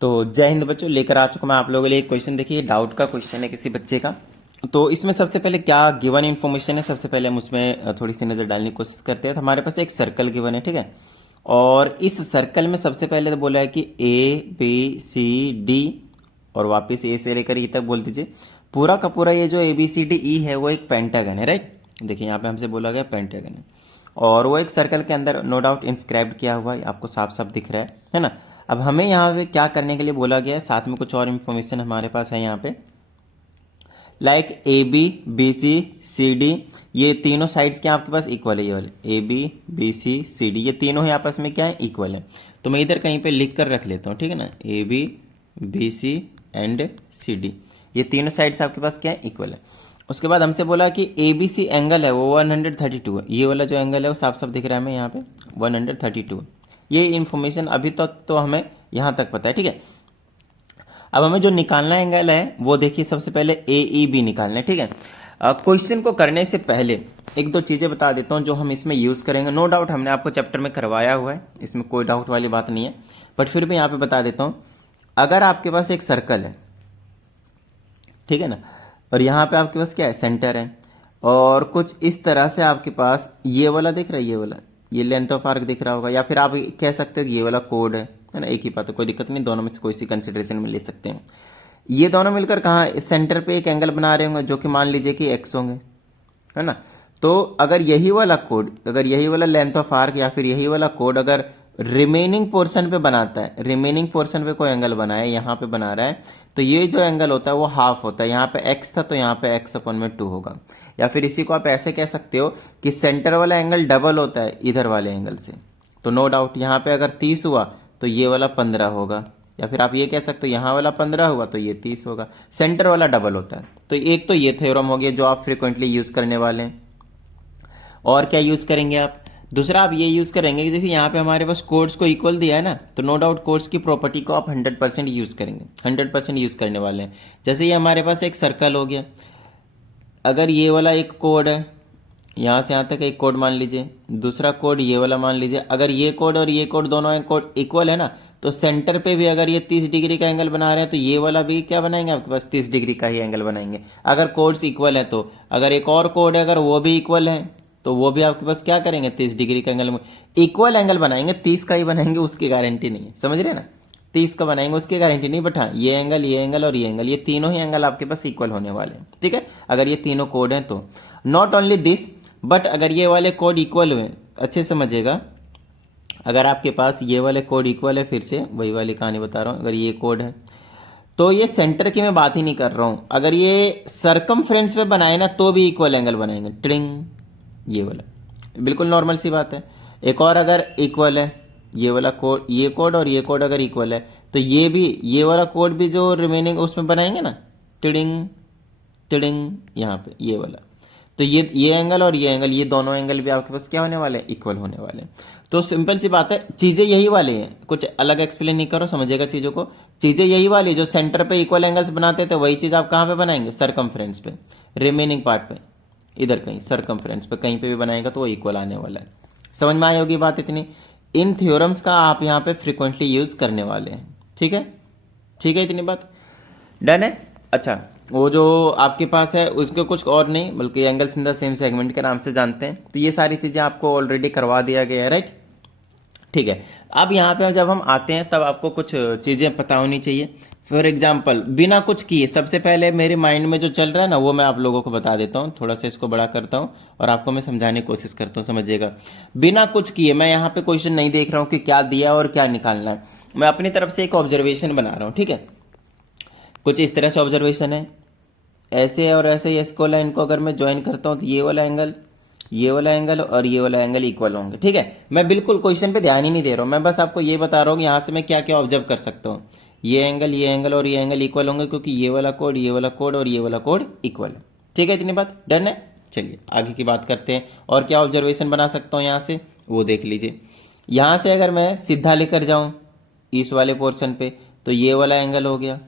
तो जय हिंद बच्चों, लेकर आ चुका मैं आप लोगों के लिए एक क्वेश्चन। देखिए, डाउट का क्वेश्चन है किसी बच्चे का। तो इसमें सबसे पहले क्या गिवन इन्फॉर्मेशन है, सबसे पहले हम उसमें थोड़ी सी नज़र डालने की कोशिश करते हैं। तो हमारे पास एक सर्कल गिवन है, ठीक है। और इस सर्कल में सबसे पहले तो बोला है कि ABCD, और वापस ए से लेकर ई तक बोल दीजिए। पूरा का पूरा ये जो ABCDE है वो एक पेंटागन है, राइट। देखिए यहाँ पे हमसे बोला गया पेंटागन है, और वो एक सर्कल के अंदर नो डाउट इंस्क्राइब्ड किया हुआ है, आपको साफ साफ दिख रहा है ना। अब हमें यहाँ पे क्या करने के लिए बोला गया है, साथ में कुछ और इन्फॉर्मेशन हमारे पास है यहाँ पे, लाइक ABBCCD, ये तीनों साइड्स क्या आपके पास इक्वल है। ये वाले ABBCCD ये तीनों ही आपस में क्या है, इक्वल है। तो मैं इधर कहीं पे लिख कर रख लेता हूँ, ठीक है ना। ABBC एंड CD, ये तीनों साइड्स आपके पास क्या है, इक्वल है। उसके बाद हमसे बोला कि ABC एंगल है वो 132 है। ये वाला जो एंगल है वो साफ साफ दिख रहा है हमें यहाँ पे 132 है। ये इन्फॉर्मेशन अभी तक तो हमें यहाँ तक पता है, ठीक है। अब हमें जो निकालना एंगल है वो देखिए, सबसे पहले AEB निकालना है, ठीक है। क्वेश्चन को करने से पहले एक दो चीज़ें बता देता हूँ जो हम इसमें यूज़ करेंगे। नो डाउट हमने आपको चैप्टर में करवाया हुआ है, इसमें कोई डाउट वाली बात नहीं है, बट फिर भी यहाँ पे बता देता हूँ। अगर आपके पास एक सर्कल है, ठीक है ना, और यहाँ पे आपके पास क्या है, सेंटर है, और कुछ इस तरह से आपके पास ये वाला दिख रहा है, ये वाला, ये लेंथ ऑफ आर्क दिख रहा होगा, या फिर आप कह सकते हो कि ये वाला कोड है ना। एक ही बात है, कोई दिक्कत नहीं, दोनों में से कोई सी कंसिडरेशन में ले सकते हैं। ये दोनों मिलकर कहाँ इस सेंटर पे एक एंगल बना रहे होंगे जो कि मान लीजिए कि x होंगे, है ना। तो अगर यही वाला कोड, अगर यही वाला लेंथ ऑफ आर्क या फिर यही वाला कोड अगर रिमेनिंग पोर्शन पे बनाता है, रिमेनिंग पोर्शन पे कोई एंगल बनाए, यहाँ पे बना रहा है, तो ये जो एंगल होता है वो हाफ होता है। यहाँ पे x था तो यहाँ पे x/2 होगा। या फिर इसी को आप ऐसे कह सकते हो कि सेंटर वाला एंगल डबल होता है इधर वाले एंगल से। तो नो डाउट यहाँ पे अगर 30 हुआ तो ये वाला 15 होगा, या फिर आप ये कह सकते हो यहाँ वाला 15 होगा तो ये 30 होगा। सेंटर वाला डबल होता है। तो एक तो ये थ्योरम हो गया जो आप फ्रिक्वेंटली यूज करने वाले हैं। और क्या यूज करेंगे आप, दूसरा आप ये यूज करेंगे कि जैसे यहाँ पे हमारे पास कोड्स को इक्वल दिया है ना, तो नो डाउट कोड्स की प्रॉपर्टी को आप 100% यूज करेंगे, 100% यूज करने वाले हैं। जैसे ये हमारे पास एक सर्कल हो गया, अगर ये वाला एक कोड है, यहाँ से यहाँ तक एक कोड मान लीजिए, दूसरा कोड ये वाला मान लीजिए। अगर ये कोड और ये कोड दोनों कोड इक्वल है ना, तो सेंटर पे भी अगर ये 30 डिग्री का एंगल बना रहे हैं तो ये वाला भी क्या बनाएंगे, आपके पास 30 डिग्री का ही एंगल बनाएंगे, अगर कोड्स इक्वल है तो। अगर एक और कोड है, अगर वो भी इक्वल है तो वो भी आपके पास क्या करेंगे, 30 डिग्री का एंगल, इक्वल एंगल बनाएंगे। 30 का ही बनाएंगे उसकी गारंटी नहीं है, समझ रहे ना। 30 का बनाएंगे उसकी गारंटी नहीं, बट हाँ ये एंगल और ये एंगल, ये तीनों ही एंगल आपके पास इक्वल होने वाले हैं, ठीक है। अगर ये तीनों कोड हैं तो नॉट ओनली दिस, बट अगर ये वाले कोड इक्वल हुए, अच्छे समझिएगा, अगर आपके पास ये वाले कोड इक्वल है, फिर से वही वाली कहानी बता रहा हूँ, अगर ये कोड है तो ये सेंटर की मैं बात ही नहीं कर रहा हूँ, अगर ये सरकमफ्रेंस पे बनाए ना तो भी इक्वल एंगल बनाएंगे, ट्रिंग, ये वाला, बिल्कुल नॉर्मल सी बात है। एक और अगर इक्वल है, ये वाला कोड, ये कोड और ये कोड अगर इक्वल है तो ये भी, ये वाला कोड भी जो रिमेनिंग उसमें बनाएंगे ना, टिडिंग टिडिंग, यहाँ पे ये वाला, तो ये एंगल और ये एंगल, ये दोनों एंगल भी आपके पास क्या होने वाले हैं, इक्वल होने वाले हैं। तो सिंपल सी बात है, चीज़ें यही वाली हैं, कुछ अलग एक्सप्लेन नहीं करो, समझिएगा चीज़ों को। चीज़ें यही वाली, जो सेंटर पे इक्वल एंगल्स बनाते थे वही चीज़ आप कहाँ पे बनाएंगे, सरकमफ्रेंस पे, रिमेनिंग पार्ट पे, इधर कहीं सरकमफ्रेंस पे कहीं पे भी बनाएगा तो वो इक्वल आने वाला है। समझ में आई होगी बात इतनी। इन थ्योरम्स का आप यहाँ पे फ्रिक्वेंटली यूज करने वाले हैं, ठीक है, ठीक है, इतनी बात डन है। अच्छा, वो जो आपके पास है उसके कुछ और नहीं बल्कि angles in the same segment के नाम से जानते हैं। तो ये सारी चीज़ें आपको ऑलरेडी करवा दिया गया है, राइट, ठीक है। अब यहाँ पे जब हम आते हैं तब आपको कुछ चीज़ें पता होनी चाहिए। फॉर एग्जाम्पल, बिना कुछ किए, सबसे पहले मेरे माइंड में जो चल रहा है ना वो मैं आप लोगों को बता देता हूँ, थोड़ा सा इसको बड़ा करता हूँ और आपको मैं समझाने की कोशिश करता हूँ, समझिएगा। बिना कुछ किए मैं यहाँ पे क्वेश्चन नहीं देख रहा हूँ कि क्या दिया और क्या निकालना है, मैं अपनी तरफ से एक ऑब्जर्वेशन बना रहा हूँ, ठीक है। कुछ इस तरह से ऑब्जर्वेशन है, ऐसे और ऐसे इसको लाइन को अगर मैं ज्वाइन करता हूँ तो ये वाला एंगल, ये वाला एंगल और ये वाला एंगल इक्वल होंगे, ठीक है। मैं बिल्कुल क्वेश्चन पे ध्यान ही नहीं दे रहा हूँ, मैं बस आपको ये बता रहा हूँ कि यहाँ से मैं क्या क्या ऑब्जर्व कर सकता हूँ। ये एंगल और ये एंगल इक्वल होंगे क्योंकि ये वाला कोड, ये वाला कोड और ये वाला कोड इक्वल है, ठीक है। इतनी बात डन है। चलिए आगे की बात करते हैं, और क्या ऑब्जर्वेशन बना सकता हूँ यहाँ से वो देख लीजिए। यहाँ से अगर मैं सीधा लेकर जाऊँ इस वाले पोर्शन पे तो ये वाला एंगल हो गया,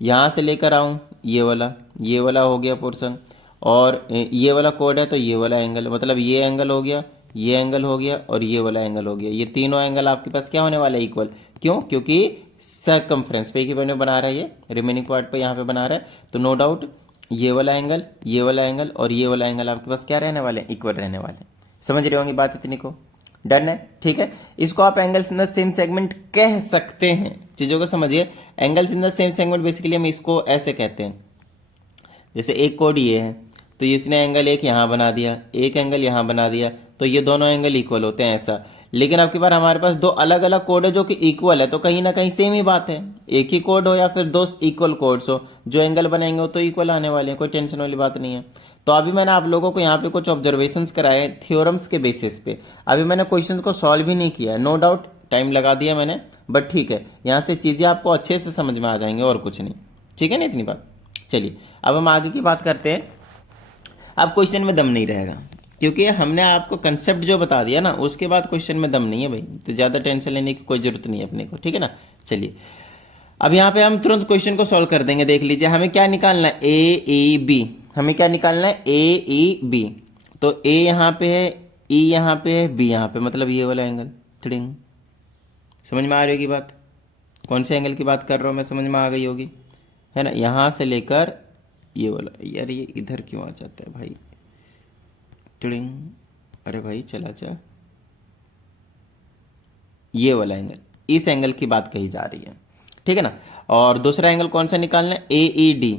यहाँ से लेकर आऊँ ये वाला हो गया पोर्शन, और ये वाला कोड है तो ये वाला एंगल, मतलब ये एंगल हो गया, ये एंगल हो गया और ये वाला एंगल हो गया। ये तीनों एंगल आपके पास क्या होने वाला है, इक्वल। क्यों, क्योंकि सर्कमफ्रेंस पे इक्विवेलेंट में बना रहा है, ये रिमेनिंग पार्ट पे यहाँ पे बना रहा है, तो नो डाउट ये वाला एंगल और ये वाला एंगल आपके पास क्या रहने वाले हैं, इक्वल रहने वाले हैं। समझ रहे होंगे बात इतनी को, डन है, ठीक है। इसको आप angles in the same segment कह सकते हैं, चीज़ों को समझिए। Angles in the same segment basically हम इसको ऐसे कहते हैं, जैसे एक कोड ये है तो इसने एंगल एक यहाँ बना दिया, एक एंगल यहाँ बना दिया, तो ये दोनों एंगल इक्वल होते हैं ऐसा। लेकिन अब की बार हमारे पास दो अलग अलग कोड है जो कि इक्वल है, तो कहीं ना कहीं सेम ही बात है, एक ही कोड हो या फिर दो इक्वल कोड्स हो, जो एंगल बनेंगे वो तो इक्वल आने वाले हैं, कोई टेंशन वाली बात नहीं है। तो अभी मैंने आप लोगों को यहाँ पे कुछ ऑब्जर्वेशंस कराए थ्योरम्स के बेसिस पे, अभी मैंने क्वेश्चन को सॉल्व भी नहीं किया, नो डाउट टाइम लगा दिया मैंने, बट ठीक है, यहाँ से चीज़ें आपको अच्छे से समझ में आ जाएंगे और कुछ नहीं, ठीक है ना इतनी बात। चलिए अब हम आगे की बात करते हैं। अब क्वेश्चन में दम नहीं रहेगा, क्योंकि हमने आपको कंसेप्ट जो बता दिया ना, उसके बाद क्वेश्चन में दम नहीं है भाई, तो ज़्यादा टेंशन लेने की कोई ज़रूरत नहीं है अपने को, ठीक है ना। चलिए अब यहाँ पे हम तुरंत क्वेश्चन को सॉल्व कर देंगे। देख लीजिए हमें क्या निकालना है, ए ई बी, हमें क्या निकालना है, ए ई बी। तो ए यहाँ पे है, ई यहाँ पे है, बी यहाँ पे, मतलब ये वाला एंगल, ट्रिंग। समझ में आ रही होगी बात, कौन से एंगल की बात कर रहा हूँ मैं, समझ में आ गई होगी, है ना। यहाँ से लेकर ये वाला, यार ये इधर क्यों आ जाता है भाई, टिड़िंग, अरे भाई चला जा, ये वाला एंगल, इस एंगल की बात कही जा रही है, ठीक है ना। और दूसरा एंगल कौन सा निकालना है, ए ई डी,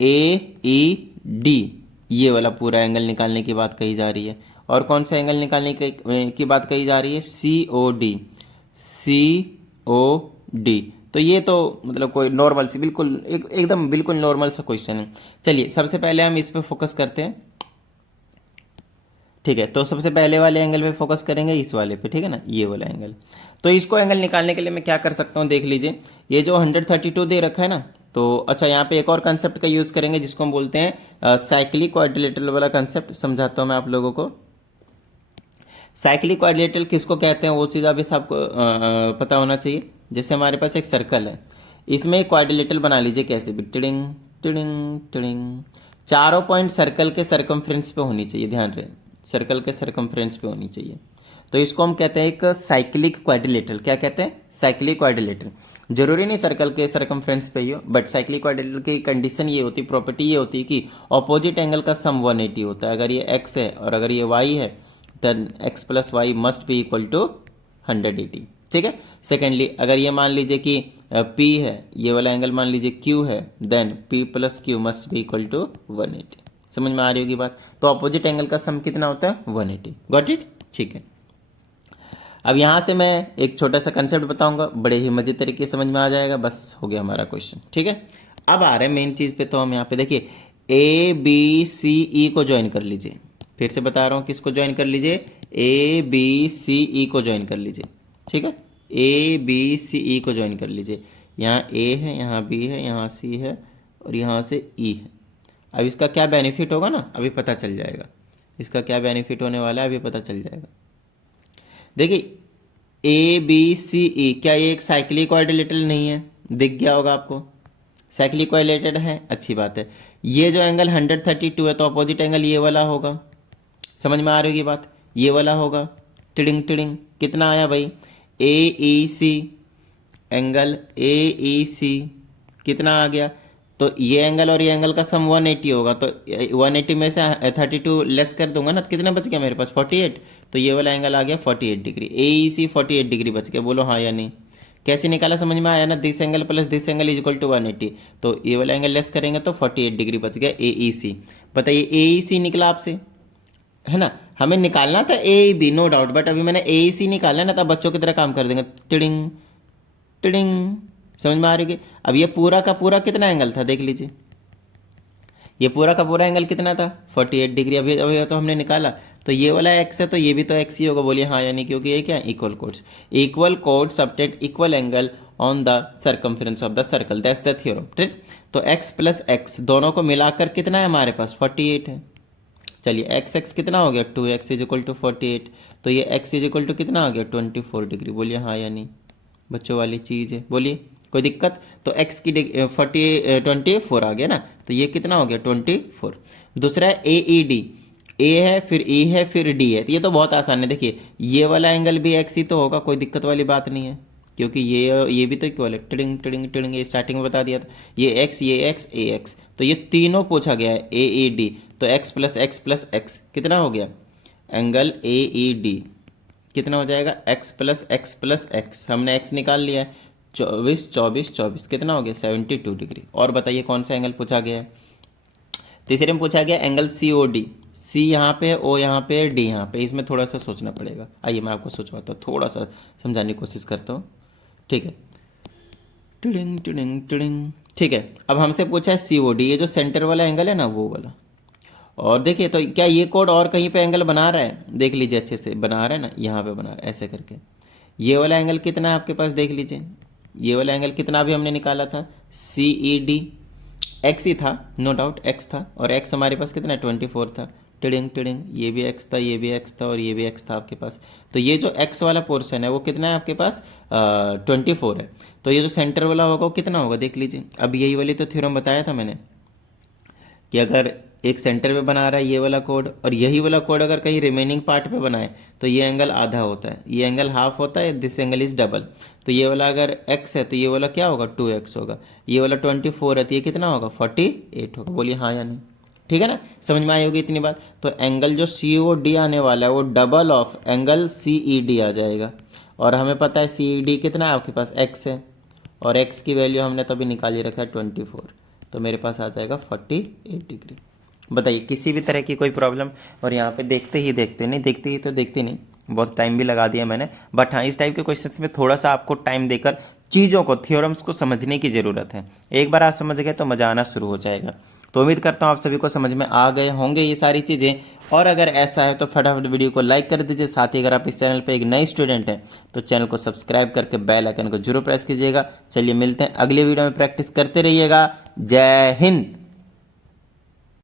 ए ई डी, ये वाला पूरा एंगल निकालने की बात कही जा रही है। और कौन सा एंगल निकालने की बात कही जा रही है, सी ओ डी, सी ओ डी। तो ये तो मतलब कोई नॉर्मल सी बिल्कुल एकदम बिल्कुल नॉर्मल सा क्वेश्चन है। चलिए सबसे पहले हम इस पे फोकस करते हैं, ठीक है। तो सबसे पहले वाले एंगल पे फोकस करेंगे, इस वाले पे, ठीक है ना, ये वाला एंगल। तो इसको एंगल निकालने के लिए मैं क्या कर सकता हूँ, देख लीजिए, ये जो 132 दे रखा है ना, तो अच्छा यहाँ पे एक और कंसेप्ट का यूज करेंगे जिसको हम बोलते हैं साइक्लिक क्वाड्रिलेटरल वाला कंसेप्ट। समझाता हूँ मैं आप लोगों को। साइक्लिक क्वाड्रिलेटरल किसको कहते हैं वो चीज़ अभी सबको पता होना चाहिए। जैसे हमारे पास एक सर्कल है, इसमें एक क्वाड्रिलेटरल बना लीजिए कैसे भी, टिडिंग टिडिंग टिडिंग, चारों पॉइंट सर्कल के सरकमफ्रेंस पे होनी चाहिए, ध्यान रहे, सर्कल के सरकमफ्रेंस पे होनी चाहिए। तो इसको हम कहते हैं एक साइक्लिक क्वाड्रिलेटरल। क्या कहते हैं, साइक्लिक क्वाड्रिलेटरल। जरूरी नहीं सर्कल के सरकमफ्रेंस पे ही हो, बट साइक्लिक क्वाड्रिलेटरल की कंडीशन ये होती, प्रॉपर्टी ये होती है कि ऑपोजिट एंगल का सम 180 होता है। अगर ये x है और अगर ये y है, then x plus y must be equal to 180, ठीक है। सेकेंडली अगर ये मान लीजिए कि p है, ये वाला एंगल मान लीजिए q है, then p plus q must be equal to 180। समझ में आ रही होगी बात। तो ऑपोजिट एंगल का सम कितना होता है, 180। गॉट इट, ठीक है। अब यहाँ से मैं एक छोटा सा कंसेप्ट बताऊंगा, बड़े ही मजे तरीके से समझ में आ जाएगा, बस हो गया हमारा क्वेश्चन, ठीक है। अब आ रहे हैं मेन चीज पे। तो हम यहाँ पे देखिए ए बी सी ई को ज्वाइन कर लीजिए, फिर से बता रहा हूँ किसको ज्वाइन कर लीजिए, ए बी सी ई को ज्वाइन कर लीजिए, ठीक है। ए बी सी ई को ज्वाइन कर लीजिए, यहाँ ए है, यहाँ बी है, यहाँ सी है और यहाँ से ई है। अब इसका क्या बेनिफिट होगा ना, अभी पता चल जाएगा, इसका क्या बेनिफिट होने वाला है अभी पता चल जाएगा। देखिए ए बी सी ई, क्या ये एक साइक्लिक क्वाड्रिलेटरल नहीं है, दिख गया होगा आपको, साइक्लिक क्वाड्रिलेटरल है, अच्छी बात है। ये जो एंगल 132 है, तो अपोजिट एंगल ये वाला होगा, समझ में आ रही होगी बात, ये वाला होगा, टिडिंग टिडिंग, कितना आया भाई, ए ई सी, एंगल ए ई सी कितना आ गया, तो ये एंगल और ये एंगल का सम 180 होगा, तो 180 में से 32 लेस कर दूंगा ना, तो कितना बच गया मेरे पास, 48। तो ये वाला एंगल आ गया 48 डिग्री, ए ई सी 48 डिग्री बच गया, बोलो हाँ या नहीं। कैसे निकाला समझ में आया ना, this angle plus this angle is equal to 180, तो ये वाला एंगल लेस करेंगे तो 48 डिग्री बच गया, ए ई सी। बताइए ए ई सी निकला आपसे, है ना। हमें निकालना था A B, no doubt, but अभी मैंने ए सी निकालना ना, तब बच्चों की तरह काम कर देंगे, टिडिंग टिडिंग, समझ में आ रही है। अब ये पूरा का पूरा कितना एंगल था, देख लीजिए, ये पूरा का पूरा एंगल कितना था, 48 डिग्री। अभी अभी तो हमने निकाला, तो ये वाला एक्स है तो ये भी तो एक्स ही होगा, बोलिए हाँ यानी, क्योंकि ये क्या है, equal codes, equal code subtend equal angle on the circumference of the circle, that's the theorem, ठीक। तो x प्लस एक्स दोनों को मिलाकर कितना है हमारे पास, 48 है। चलिए एक्स एक्स कितना हो गया, 2x इज इक्वल टू 48, तो ये x इज इक्वल टू कितना आ गया, 24 डिग्री, बोलिए हाँ या नहीं, बच्चों वाली चीज़ है, बोलिए कोई दिक्कत। तो x की 24 आ गया ना, तो ये कितना हो गया, 24। दूसरा है ए ई डी, ए है फिर ई है फिर डी है, तो ये तो बहुत आसान है। देखिए ये वाला एंगल भी x ही तो होगा, कोई दिक्कत वाली बात नहीं है, क्योंकि ये भी तो इक्वल है, टिडिंग टिडिंग टिडिंग, ये स्टार्टिंग में बता दिया था। ये x ए एक्स, तो ये तीनों पूछा गया है ए ई डी, तो x प्लस एक्स कितना हो गया, एंगल ए ई डी कितना हो जाएगा, x प्लस एक्स, हमने x निकाल लिया है, 24 कितना हो गया 72 डिग्री। और बताइए कौन सा एंगल पूछा गया है। तीसरे में पूछा गया एंगल सी ओ डी, सी यहाँ पे है, ओ यहाँ पे है, डी यहाँ पे, इसमें थोड़ा सा सोचना पड़ेगा। आइए मैं आपको सोचवाता हूँ, थोड़ा सा समझाने की कोशिश करता हूँ, ठीक है। टिडिंग टिडिंग टिडिंग, ठीक है। अब हमसे पूछा है सी ओ डी, ये जो सेंटर वाला एंगल है ना वो वाला। और देखिए तो क्या ये कोड और कहीं पे एंगल बना रहा है, देख लीजिए अच्छे से, बना रहा है ना, यहाँ पे बना रहा है ऐसे करके। ये वाला एंगल कितना है आपके पास, देख लीजिए, ये वाला एंगल कितना अभी हमने निकाला था, सी ई डी, एक्स ही था, नो डाउट एक्स था, और एक्स हमारे पास कितना है 24 था। टिडिंग टिडिंग, ये भी एक्स था, ये भी एक्स था, और ये भी एक्स था आपके पास। तो ये जो एक्स वाला पोर्शन है वो कितना है आपके पास, 24 है। तो ये जो सेंटर वाला होगा वो कितना होगा, देख लीजिए। अब यही वाली तो थ्योरम बताया था मैंने कि अगर एक सेंटर पे बना रहा है ये वाला कोड, और यही वाला कोड अगर कहीं रिमेनिंग पार्ट पे बनाए तो ये एंगल आधा होता है, ये एंगल हाफ होता है, दिस एंगल इज डबल। तो ये वाला अगर x है तो ये वाला क्या होगा 2x होगा, ये वाला 24 है तो ये कितना होगा 48 होगा। बोलिए हाँ या नहीं, ठीक है ना, समझ में आई होगी इतनी बात। तो एंगल जो सी ओ डी आने वाला है वो double of angle C E D आ जाएगा, और हमें पता है सी ई डी कितना है आपके पास x है, और x की वैल्यू हमने तभी निकाली रखा है 24, तो मेरे पास आ जाएगा 48 डिग्री। बताइए किसी भी तरह की कोई प्रॉब्लम। और यहाँ पे देखते ही देखते नहीं, बहुत टाइम भी लगा दिया मैंने, बट हाँ इस टाइप के क्वेश्चंस में थोड़ा सा आपको टाइम देकर चीज़ों को, थ्योरम्स को समझने की ज़रूरत है। एक बार आप समझ गए तो मज़ा आना शुरू हो जाएगा। तो उम्मीद करता हूँ आप सभी को समझ में आ गए होंगे ये सारी चीज़ें। और अगर ऐसा है तो फटाफट वीडियो को लाइक कर दीजिए। साथ ही अगर आप इस चैनल पर एक नए स्टूडेंट हैं तो चैनल को सब्सक्राइब करके बेल आइकन को जरूर प्रेस कीजिएगा। चलिए मिलते हैं अगले वीडियो में, प्रैक्टिस करते रहिएगा। जय हिंद।